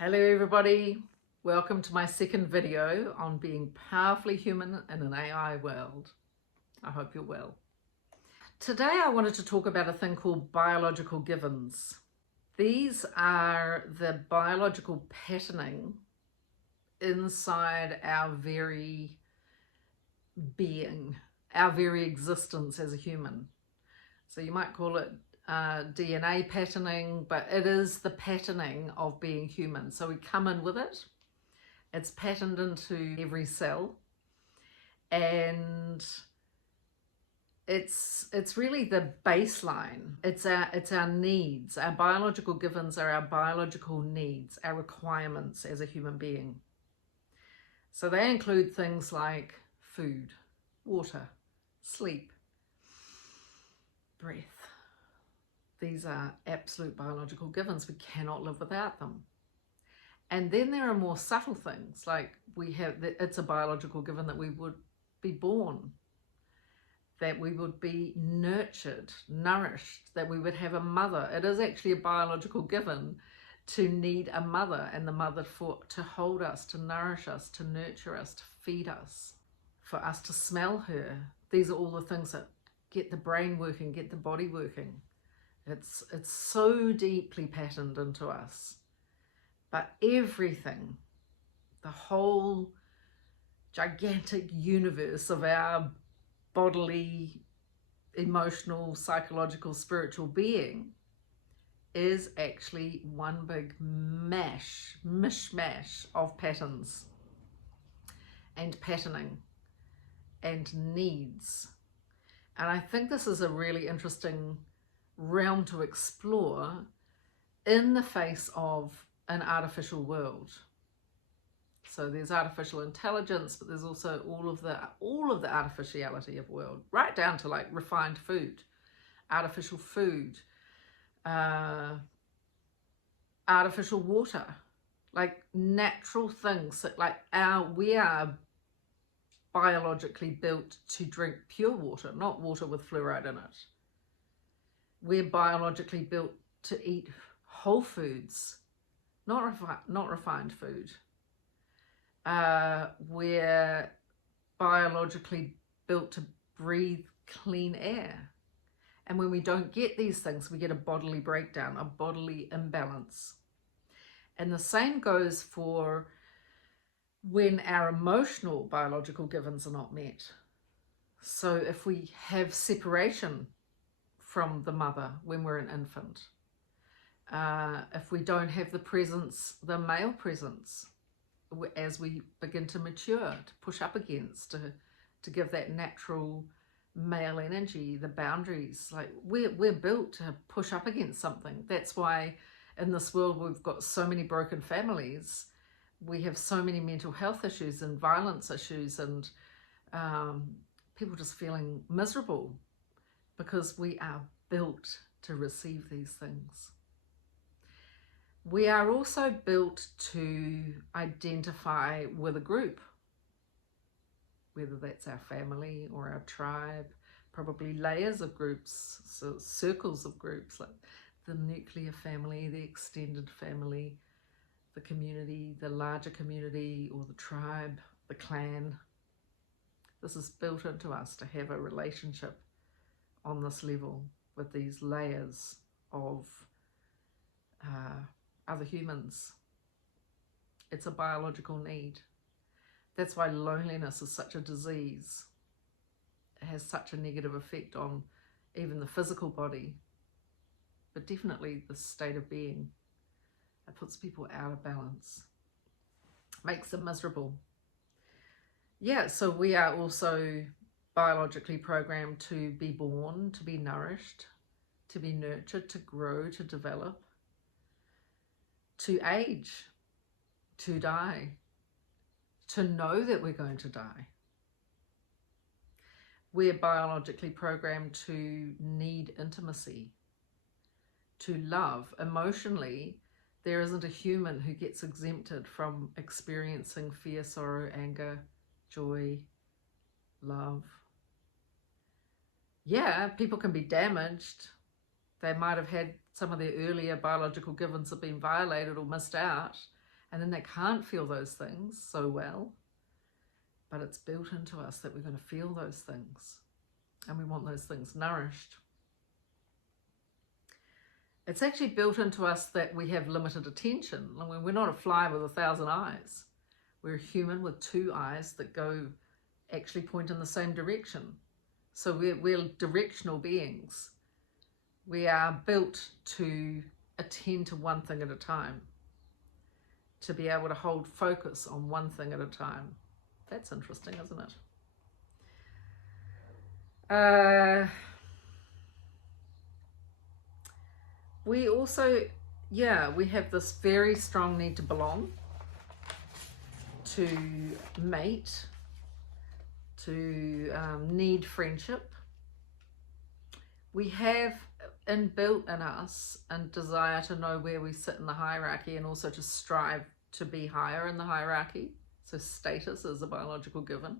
Hello everybody, welcome to my second video on being powerfully human in an AI world. I hope you're well. Today I wanted to talk about a thing called biological givens. These are the biological patterning inside our very being, our very existence as a human. So you might call it DNA patterning, but it is the patterning of being human. So we come in with it. It's patterned into every cell, and it's really the baseline. It's our needs. Our biological givens are our biological needs, our requirements as a human being. So they include things like food, water, sleep, breath. These are absolute biological givens. We cannot live without them. And then there are more subtle things, like it's a biological given that we would be born, that we would be nurtured, nourished, that we would have a mother. It is actually a biological given to need a mother, and the mother to hold us, to nourish us, to nurture us, to feed us, for us to smell her. These are all the things that get the brain working, get the body working. It's so deeply patterned into us. But everything, the whole gigantic universe of our bodily, emotional, psychological, spiritual being is actually one big mishmash of patterns and patterning and needs. And I think this is a really interesting realm to explore in the face of an artificial world. So there's artificial intelligence, but there's also all of the artificiality of world, right down to like refined food, artificial food, artificial water, like natural things that we are biologically built to drink pure water, not water with fluoride in it. We're biologically built to eat whole foods, not refined food. We're biologically built to breathe clean air. And when we don't get these things, we get a bodily breakdown, a bodily imbalance. And the same goes for when our emotional biological givens are not met. So if we have separation from the mother when we're an infant, if we don't have the presence, the male presence, as we begin to mature, to push up against, to give that natural male energy, the boundaries, like we're built to push up against something. That's why in this world we've got so many broken families. We have so many mental health issues and violence issues, and people just feeling miserable because we are built to receive these things. We are also built to identify with a group, whether that's our family or our tribe, probably layers of groups, so circles of groups, like the nuclear family, the extended family, the community, the larger community, or the tribe, the clan. This is built into us to have a relationship on this level with these layers of other humans. It's a biological need. That's why loneliness is such a disease. It has such a negative effect on even the physical body, but definitely the state of being. It puts people out of balance, makes them miserable. Yeah, so we are also biologically programmed to be born, to be nourished, to be nurtured, to grow, to develop, to age, to die, to know that we're going to die. We're biologically programmed to need intimacy, to love. Emotionally, there isn't a human who gets exempted from experiencing fear, sorrow, anger, joy, love. Yeah, people can be damaged. They might have had some of their earlier biological givens have been violated or missed out. And then they can't feel those things so well, but it's built into us that we're going to feel those things, and we want those things nourished. It's actually built into us that we have limited attention. We're not a fly with 1,000 eyes. We're a human with 2 eyes that actually point in the same direction. So we're directional beings. We are built to attend to one thing at a time, to be able to hold focus on one thing at a time. That's interesting, isn't it? We also, we have this very strong need to belong, to mate, to need friendship. We have inbuilt in us a desire to know where we sit in the hierarchy, and also to strive to be higher in the hierarchy. So status is a biological given.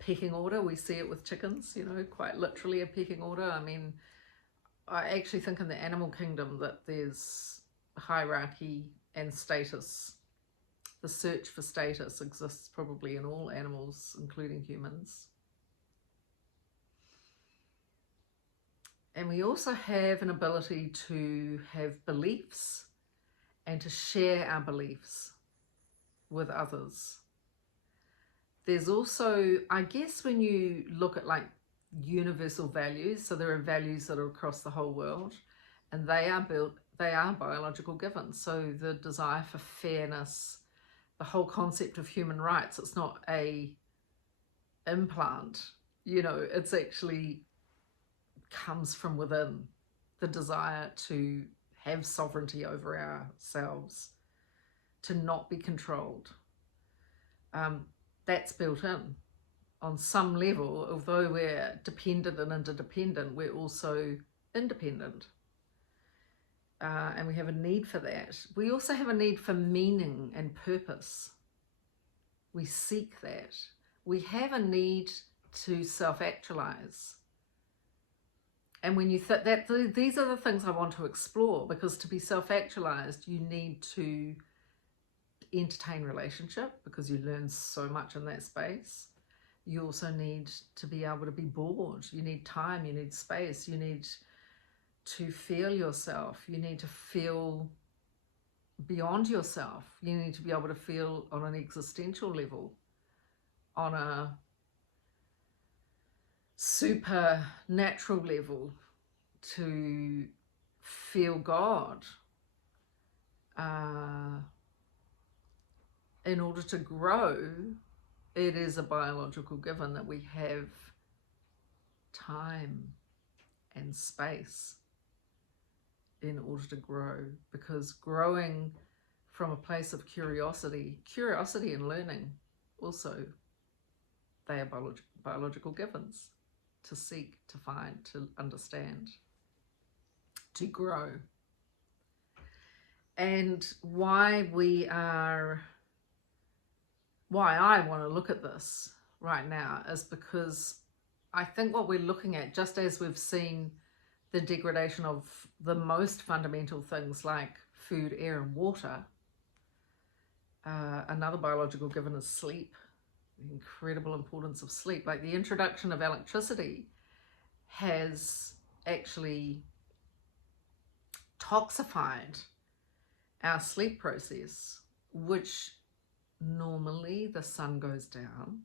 Pecking order, we see it with chickens, quite literally a pecking order. I mean, I actually think in the animal kingdom that there's hierarchy and status. The search for status exists probably in all animals, including humans. And we also have an ability to have beliefs and to share our beliefs with others. There's also, I guess, when you look at like universal values, so there are values that are across the whole world, and they are biological givens. So the desire for fairness, the whole concept of human rights, it's not a implant, it's actually comes from within, the desire to have sovereignty over ourselves, to not be controlled. That's built in. On some level, although we're dependent and interdependent, we're also independent. And we have a need for that. We also have a need for meaning and purpose. We seek that. We have a need to self-actualize. And when you think that, these are the things I want to explore, because to be self-actualized, you need to entertain relationship, because you learn so much in that space. You also need to be able to be bored. You need time, you need space, you need to feel yourself. You need to feel beyond yourself. You need to be able to feel on an existential level, on a supernatural level, to feel God. In order to grow, it is a biological given that we have time and space in order to grow, because growing from a place of curiosity and learning, also, they are biological givens, to seek, to find, to understand, to grow. And why I want to look at this right now is because I think what we're looking at, just as we've seen the degradation of the most fundamental things like food, air, and water, another biological given is sleep, the incredible importance of sleep. Like the introduction of electricity has actually toxified our sleep process, which normally the sun goes down,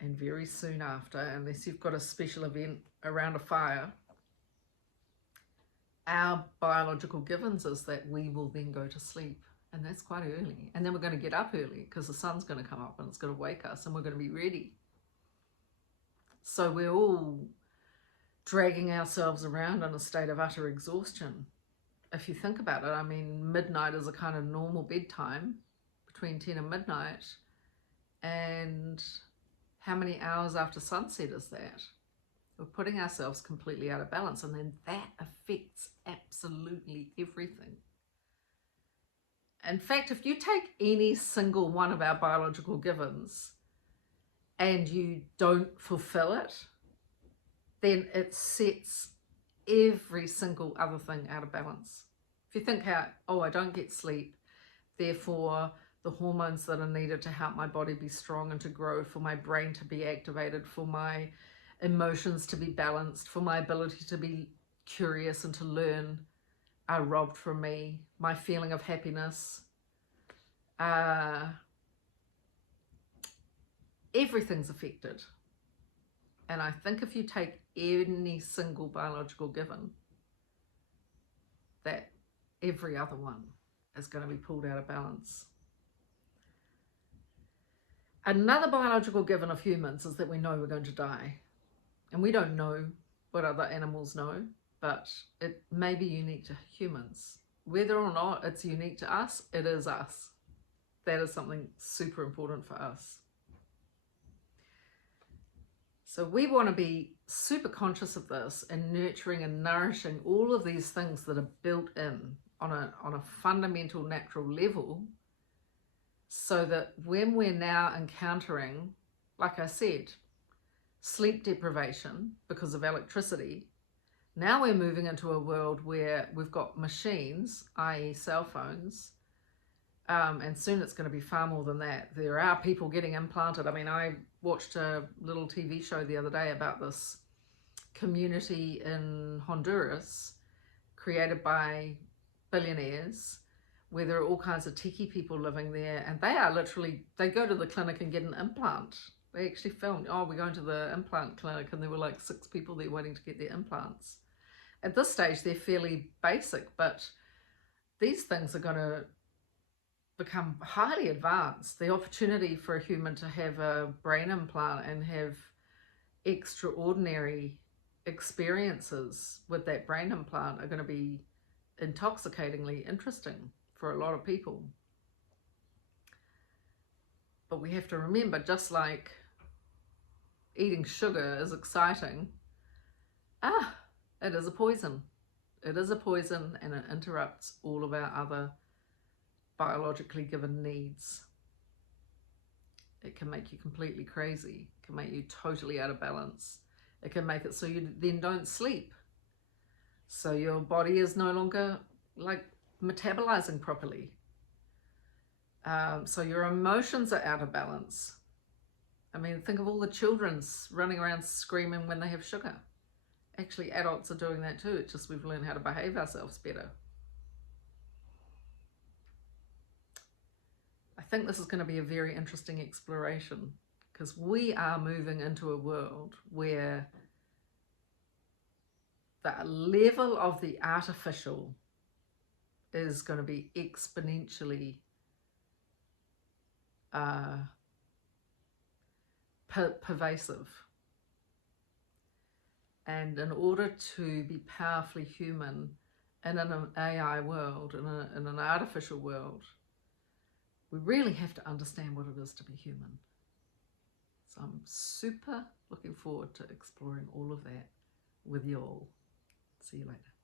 and very soon after, unless you've got a special event around a fire, our biological givens is that we will then go to sleep, and that's quite early. And then we're going to get up early because the sun's going to come up and it's going to wake us, and we're going to be ready. So we're all dragging ourselves around in a state of utter exhaustion. If you think about it, I mean, midnight is a kind of normal bedtime, between 10 and midnight, and how many hours after sunset is that? We're putting ourselves completely out of balance, and then that affects absolutely everything. In fact, if you take any single one of our biological givens and you don't fulfill it, then it sets every single other thing out of balance. If you think how, oh, I don't get sleep, therefore the hormones that are needed to help my body be strong and to grow, for my brain to be activated, for my emotions to be balanced, for my ability to be curious and to learn, are robbed from me. My feeling of happiness, everything's affected. And I think if you take any single biological given, that every other one is going to be pulled out of balance. Another biological given of humans is that we know we're going to die. And we don't know what other animals know, but it may be unique to humans. Whether or not it's unique to us, it is us. That is something super important for us. So we want to be super conscious of this and nurturing and nourishing all of these things that are built in on a fundamental natural level, so that when we're now encountering, like I said, sleep deprivation because of electricity, now we're moving into a world where we've got machines, i.e. cell phones, and soon it's going to be far more than that. There are people getting implanted. I mean, I watched a little TV show the other day about this community in Honduras created by billionaires, where there are all kinds of techie people living there, and they are literally, they go to the clinic and get an implant. They actually filmed, oh, we're going to the implant clinic, and there were like 6 people there waiting to get their implants. At this stage, they're fairly basic, but these things are going to become highly advanced. The opportunity for a human to have a brain implant and have extraordinary experiences with that brain implant are going to be intoxicatingly interesting for a lot of people. But we have to remember, just like eating sugar is exciting, it is a poison. It is a poison, and it interrupts all of our other biologically given needs. It can make you completely crazy. It can make you totally out of balance. It can make it so you then don't sleep. So your body is no longer like metabolizing properly. So your emotions are out of balance. I mean, think of all the children running around screaming when they have sugar. Actually, adults are doing that too. It's just we've learned how to behave ourselves better. I think this is going to be a very interesting exploration, because we are moving into a world where the level of the artificial is going to be exponentially pervasive. And in order to be powerfully human in an AI world, in an artificial world, we really have to understand what it is to be human. So I'm super looking forward to exploring all of that with you all. See you later.